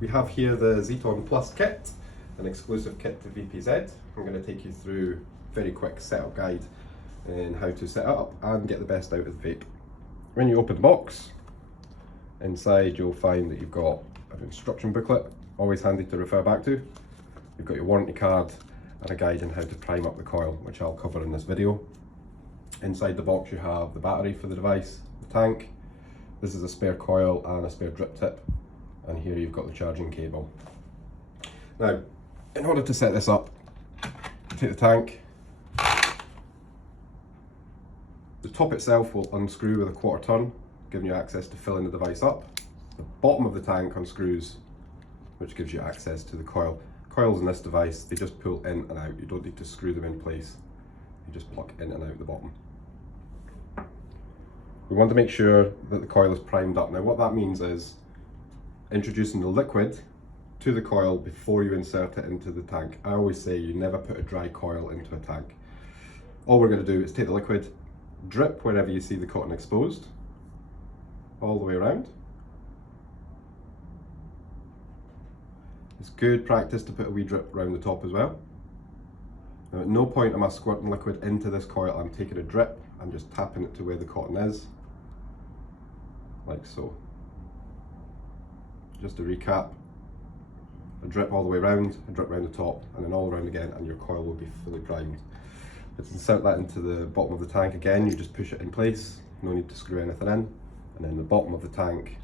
We have here the Zeton Plus kit, an exclusive kit to VPZ. I'm going to take you through a very quick setup guide in how to set it up and get the best out of the vape. When you open the box, inside you'll find that you've got an instruction booklet, always handy to refer back to. You've got your warranty card and a guide on how to prime up the coil, which I'll cover in this video. Inside the box you have the battery for the device, the tank. This is a spare coil and a spare drip tip, and here you've got the charging cable. Now, in order to set this up, take the tank. The top itself will unscrew with a quarter turn, giving you access to filling the device up. The bottom of the tank unscrews, which gives you access to the coil. Coils in this device, they just pull in and out. You don't need to screw them in place. You just plug in and out the bottom. We want to make sure that the coil is primed up. Now what that means is introducing the liquid to the coil before you insert it into the tank. I always say you never put a dry coil into a tank. All we're going to do is take the liquid, drip wherever you see the cotton exposed, all the way around. It's good practice to put a wee drip around the top as well. Now, at no point am I squirting liquid into this coil. I'm taking a drip, I'm just tapping it to where the cotton is, like so. Just to recap, a drip all the way around, a drip around the top, and then all around again, and your coil will be fully primed. Let's insert that into the bottom of the tank again. You just push it in place, no need to screw anything in, and then the bottom of the tank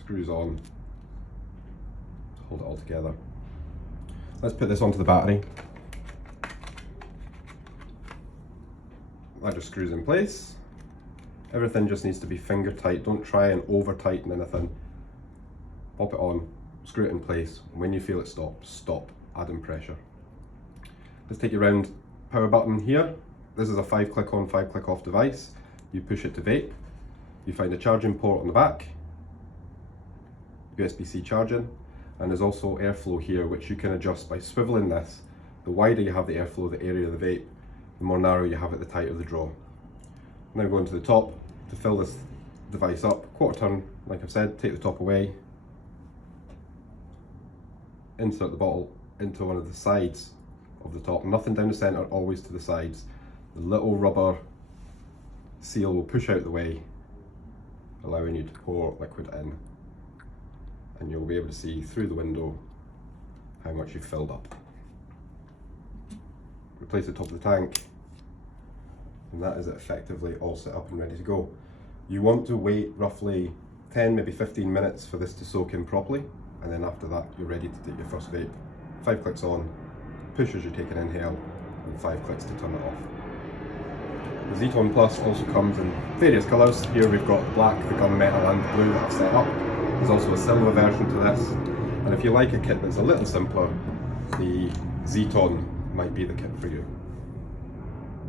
screws on to hold it all together. Let's put this onto the battery. That just screws in place. Everything just needs to be finger tight. Don't try and over tighten anything. Pop it on, screw it in place. When you feel it stop, adding pressure. Let's take your round power button here. This is a 5-click on, 5-click off device. You push it to vape. You find a charging port on the back, USB-C charging, and there's also airflow here, which you can adjust by swiveling this. The wider you have the airflow, the area of the vape, the more narrow you have it, the tighter the draw. Now going to the top, to fill this device up, quarter turn, like I've said, take the top away, insert the bottle into one of the sides of the top, nothing down the center, always to the sides. The little rubber seal will push out the way, allowing you to pour liquid in, and you'll be able to see through the window how much you've filled up. Replace the top of the tank, and that is it effectively all set up and ready to go. You want to wait roughly 10, maybe 15 minutes for this to soak in properly, and then after that you're ready to take your first vape. 5 clicks on, push as you take an inhale, and 5 clicks to turn it off. The Zeton Plus also comes in various colours. Here we've got black, the gunmetal and blue that I've set up. There's also a silver version to this, and if you like a kit that's a little simpler, the Zeton might be the kit for you.